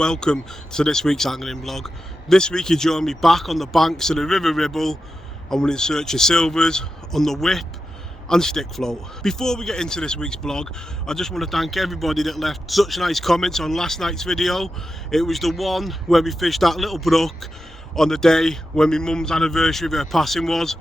welcome to this week's angling vlog. This week you join me back on the banks of the River Ribble and we're in search of silvers on the whip and stick float. Before we get into this week's vlog, I just want to thank everybody that left such nice comments on last night's video. It was the one where we fished that little brook on the day when my mum's anniversary of her passing was.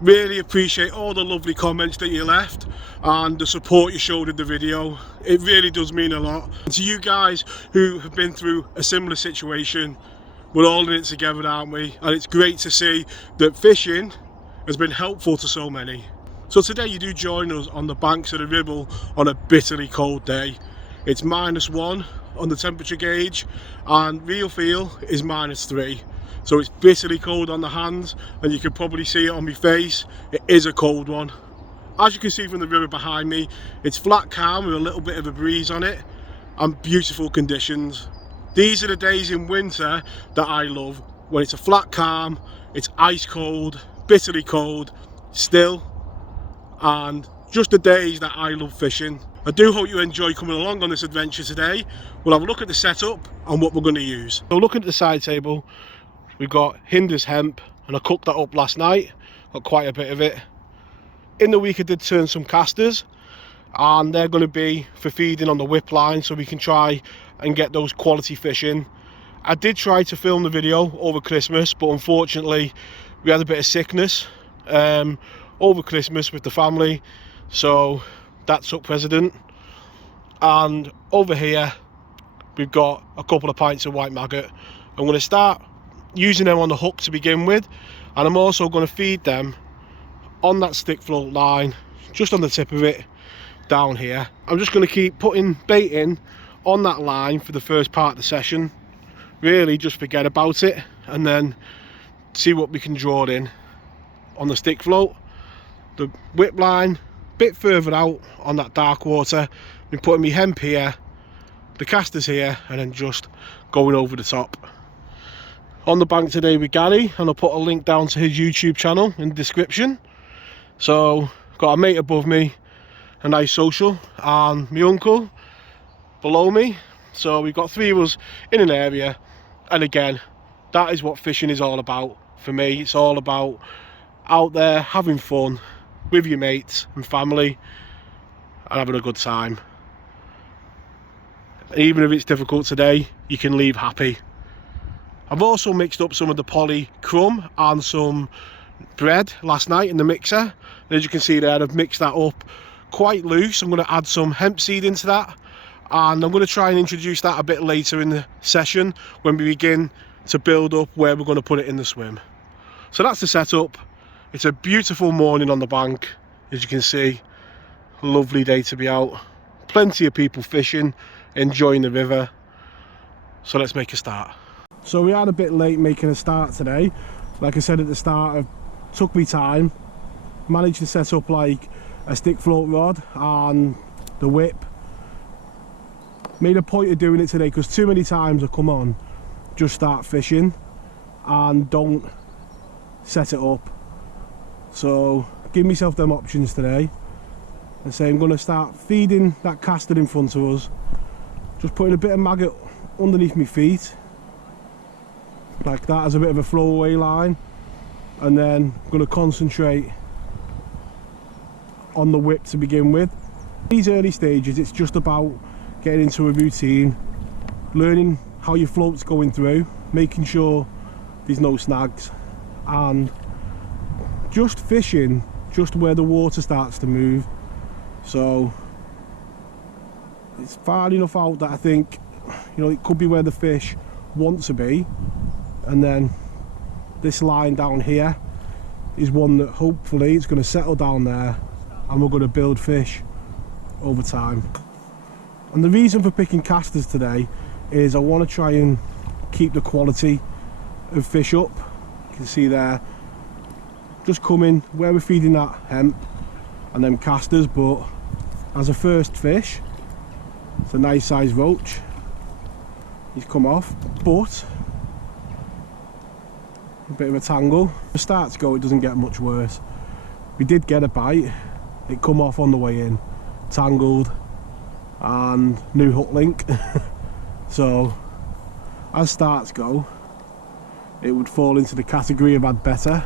Really appreciate all the lovely comments that you left and the support you showed in the video. It really does mean a lot. And to you guys who have been through a similar situation, we're all in it together, aren't we? And it's great to see that fishing has been helpful to so many. So today you do join us on the banks of the Ribble on a bitterly cold day. It's -1 on the temperature gauge and real feel is -3. So it's bitterly cold on the hands, and you can probably see it on my face. It is a cold one. As you can see from the river behind me, it's flat calm with a little bit of a breeze on it and beautiful conditions. These are the days in winter that I love, when it's a flat calm, it's ice cold, bitterly cold, still, and just the days that I love fishing. I do hope you enjoy coming along on this adventure today. We'll have a look at the setup and what we're going to use. So looking at the side table, we've got Hinder's hemp, and I cooked that up last night, got quite a bit of it. In the week I did turn some casters, and they're going to be for feeding on the whip line so we can try and get those quality fish in. I did try to film the video over Christmas, but unfortunately we had a bit of sickness over Christmas with the family, so that took precedent. And over here we've got a couple of pints of white maggot. I'm going to start using them on the hook to begin with, and I'm also going to feed them on that stick float line just on the tip of it down here. I'm just going to keep putting bait in on that line for the first part of the session, really just forget about it and then see what we can draw in on the stick float. The whip line a bit further out on that dark water, I'm putting my hemp here, the casters here, and then just going over the top. On the bank today with Gary, and I'll put a link down to his YouTube channel in the description. So got a mate above me, a nice social, and my uncle below me. So we've got 3 of us in an area, and again, that is what fishing is all about for me. It's all about out there having fun with your mates and family and having a good time. Even if it's difficult today, you can leave happy. I've also mixed up some of the poly crumb and some bread last night in the mixer. And as you can see there, I've mixed that up quite loose. I'm going to add some hemp seed into that, and I'm going to try and introduce that a bit later in the session when we begin to build up where we're going to put it in the swim. So that's the setup. It's a beautiful morning on the bank, as you can see. Lovely day to be out. Plenty of people fishing, enjoying the river. So let's make a start. So we are a bit late making a start today. Like I said at the start, it took me time. Managed to set up like a stick float rod and the whip. Made a point of doing it today because too many times I come on, just start fishing and don't set it up. So give myself them options today and say I'm going to start feeding that caster in front of us, just putting a bit of maggot underneath my feet like that as a bit of a throwaway line, and then I'm going to concentrate on the whip to begin with. These early stages, it's just about getting into a routine, learning how your float's going through, making sure there's no snags, and just fishing just where the water starts to move. So it's far enough out that I think, you know, it could be where the fish want to be, and then this line down here is one that hopefully it's going to settle down there and we're going to build fish over time. And the reason for picking casters today is I want to try and keep the quality of fish up. You can see there, just coming where we're feeding that hemp and then casters, but as a first fish, it's a nice sized roach. He's come off, but a bit of a tangle. The start to go, it doesn't get much worse. We did get a bite, it come off on the way in, tangled, and new hook link. So as starts go, it would fall into the category of had better.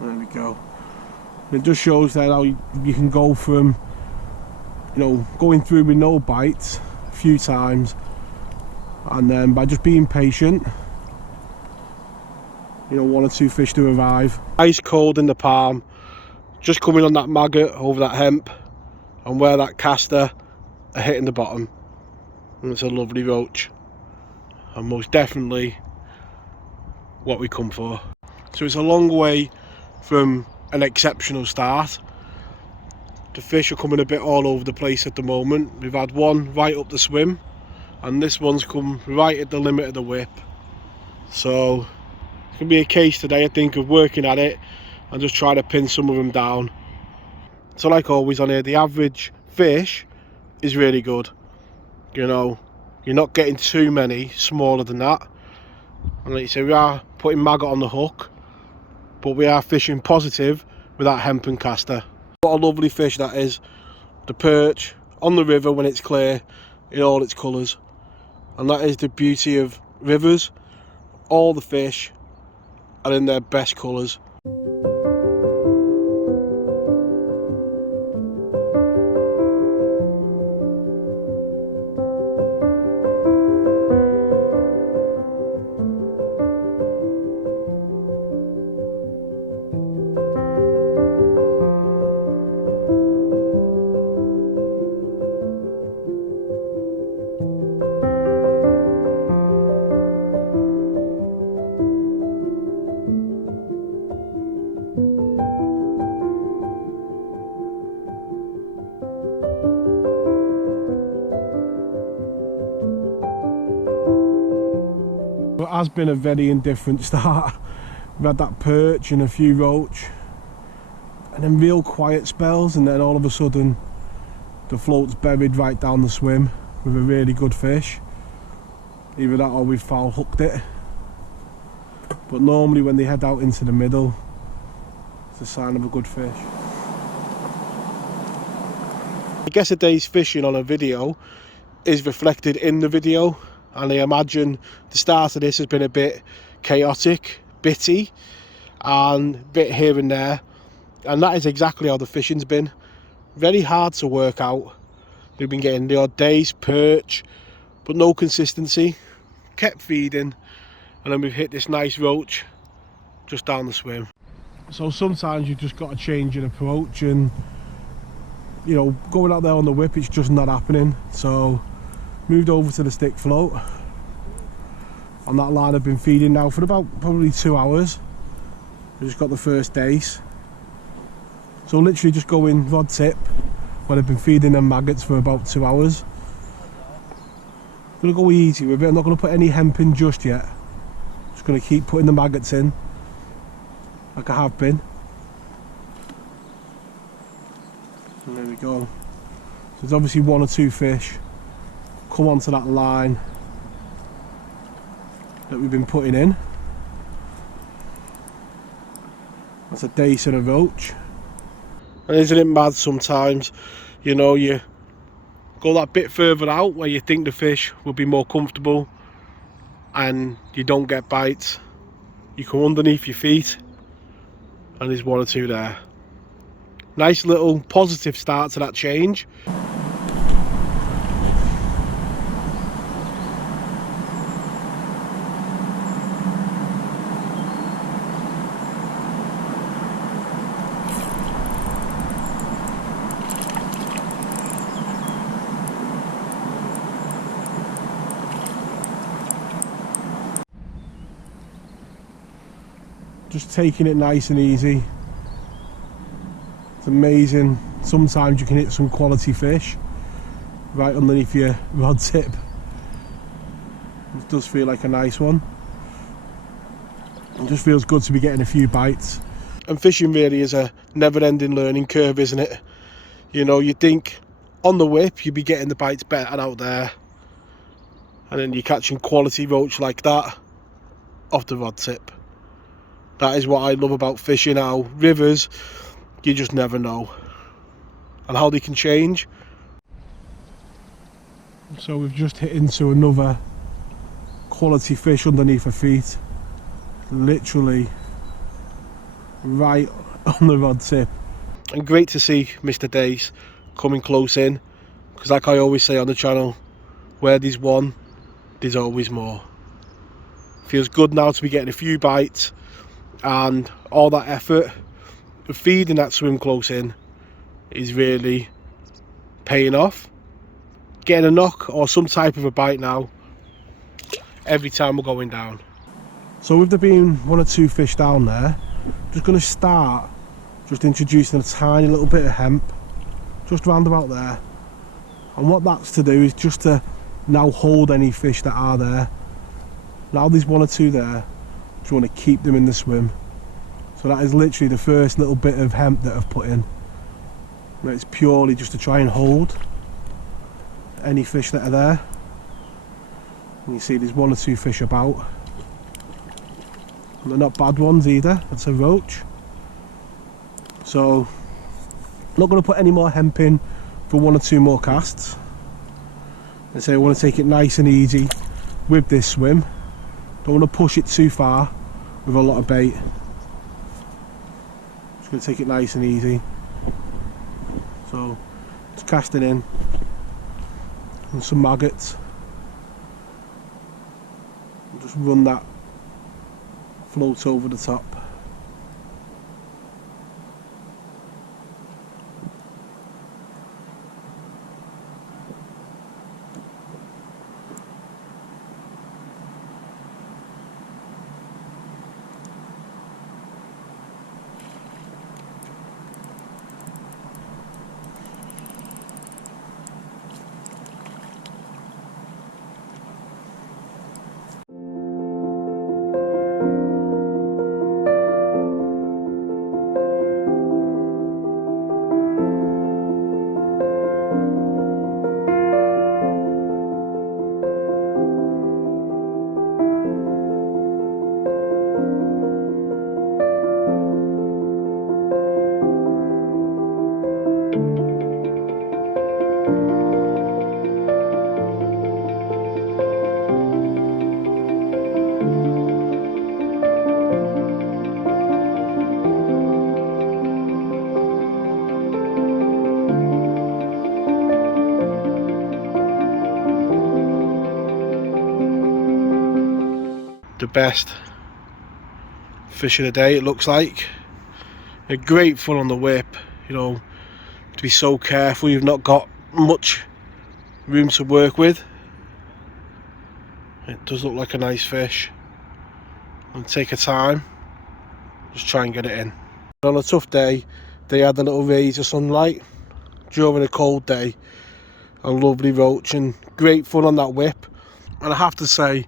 There we go. It just shows that how you can go from, you know, going through with no bites a few times, and then by just being patient, you know, 1 or 2 fish to arrive. Ice cold in the palm, just coming on that maggot over that hemp, and where that caster are hitting the bottom, and it's a lovely roach, and most definitely what we come for. So it's a long way from an exceptional start. The fish are coming a bit all over the place at the moment. We've had one right up the swim, and this one's come right at the limit of the whip. So it's going to be a case today, I think, of working at it and just trying to pin some of them down. So like always on here, the average fish is really good. You know, you're not getting too many smaller than that. And like you say, we are putting maggot on the hook, but we are fishing positive with that hempen caster. What a lovely fish that is. The perch on the river when it's clear in all its colours. And that is the beauty of rivers. All the fish are in their best colours. It has been a very indifferent start. We've had that perch and a few roach, and then real quiet spells, and then all of a sudden the float's buried right down the swim with a really good fish. Either that or we've foul hooked it. But normally when they head out into the middle, it's a sign of a good fish. I guess a day's fishing on a video is reflected in the video, and I imagine the start of this has been a bit chaotic, bitty, and a bit here and there, and that is exactly how the fishing's been. Very hard to work out. We've been getting the odd dace, perch, but no consistency. Kept feeding, and then we've hit this nice roach just down the swim. So sometimes you've just got to change your approach, and you know, going out there on the whip, it's just not happening. So moved over to the stick float. On that line I've been feeding now for about probably 2 hours. I just got the first dace. So literally just going rod tip when I've been feeding them maggots for about 2 hours. I'm going to go easy with it. I'm not going to put any hemp in just yet. Just going to keep putting the maggots in like I have been. And there we go. So there's obviously 1 or 2 fish come onto that line that we've been putting in. That's a dace and a roach. And isn't it mad sometimes, you know, you go that bit further out where you think the fish will be more comfortable and you don't get bites. You come underneath your feet and there's 1 or 2 there. Nice little positive start to that change. Just taking it nice and easy. It's amazing. Sometimes you can hit some quality fish right underneath your rod tip. It does feel like a nice one. It just feels good to be getting a few bites. And fishing really is a never-ending learning curve, isn't it? You know, you'd think on the whip you'd be getting the bites better out there, and then you're catching quality roach like that off the rod tip. That is what I love about fishing now. Rivers, you just never know, and how they can change. So we've just hit into another quality fish underneath our feet, literally right on the rod tip. And great to see Mr. Dace coming close in, because like I always say on the channel, where there's one, there's always more. Feels good now to be getting a few bites, and all that effort of feeding that swim close in is really paying off. Getting a knock or some type of a bite now every time we're going down. So with there being one or two fish down there, just going to start just introducing a tiny little bit of hemp just round about there, and what that's to do is just to now hold any fish that are there. Now there's one or two there, just want to keep them in the swim. So that is literally the first little bit of hemp that I've put in. And it's purely just to try and hold any fish that are there. And you see there's one or two fish about, and they're not bad ones either. That's a roach. So I'm not going to put any more hemp in for one or two more casts. I say I want to take it nice and easy with this swim. Don't want to push it too far with a lot of bait. Just going to take it nice and easy. So just casting in, and some maggots. And just run that float over the top. The best fish of the day, it looks like. A great fun on the whip, you know, to be so careful. You've not got much room to work with. It does look like a nice fish, and take your time, just try and get it in. On a tough day, they had the little rays of sunlight during a cold day. A lovely roach and great fun on that whip. And I have to say,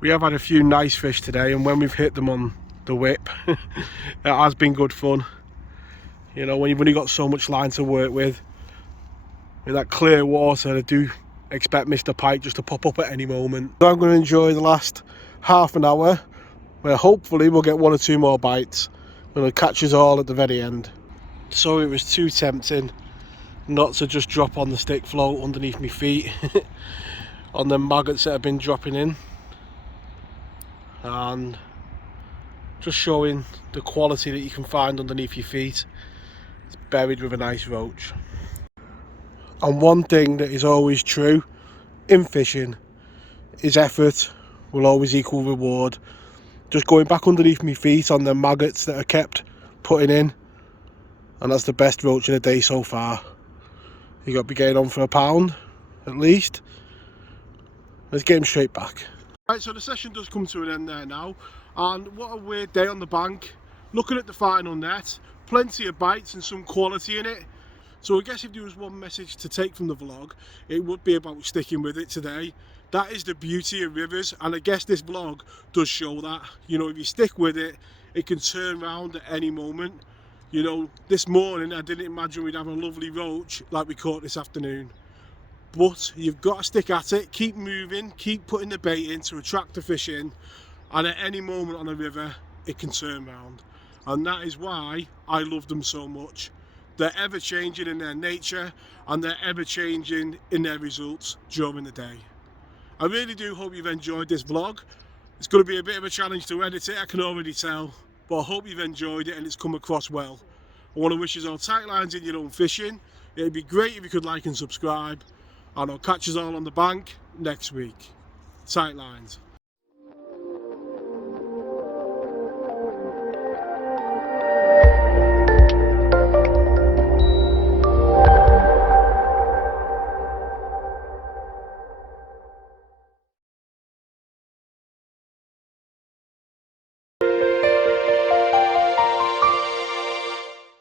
we have had a few nice fish today, and when we've hit them on the whip, it has been good fun. You know, when you've only got so much line to work with that clear water, I do expect Mr. Pike just to pop up at any moment. So I'm going to enjoy the last half an hour, where hopefully we'll get one or two more bites, and it'll catch us all at the very end. So it was too tempting not to just drop on the stick float underneath my feet on the maggots that have been dropping in, and just showing the quality that you can find underneath your feet. It's buried with a nice roach. And one thing that is always true in fishing is effort will always equal reward. Just going back underneath my feet on the maggots that are kept putting in, and that's the best roach of the day so far. You got to be getting on for £1 at least. Let's get him straight back. Right, so the session does come to an end there now. And what a weird day on the bank. Looking at the final net, plenty of bites and some quality in it. So I guess if there was one message to take from the vlog, it would be about sticking with it today. That is the beauty of rivers, and I guess this vlog does show that. You know, if you stick with it, it can turn around at any moment. You know, this morning I didn't imagine we'd have a lovely roach like we caught this afternoon. But you've got to stick at it, keep moving, keep putting the bait in to attract the fish in, and at any moment on a river, it can turn around. And that is why I love them so much. They're ever changing in their nature, and they're ever changing in their results during the day. I really do hope you've enjoyed this vlog. It's going to be a bit of a challenge to edit it, I can already tell, but I hope you've enjoyed it and it's come across well. I want to wish you all tight lines in your own fishing. It'd be great if you could like and subscribe, and I'll catch us all on the bank next week. Tight lines.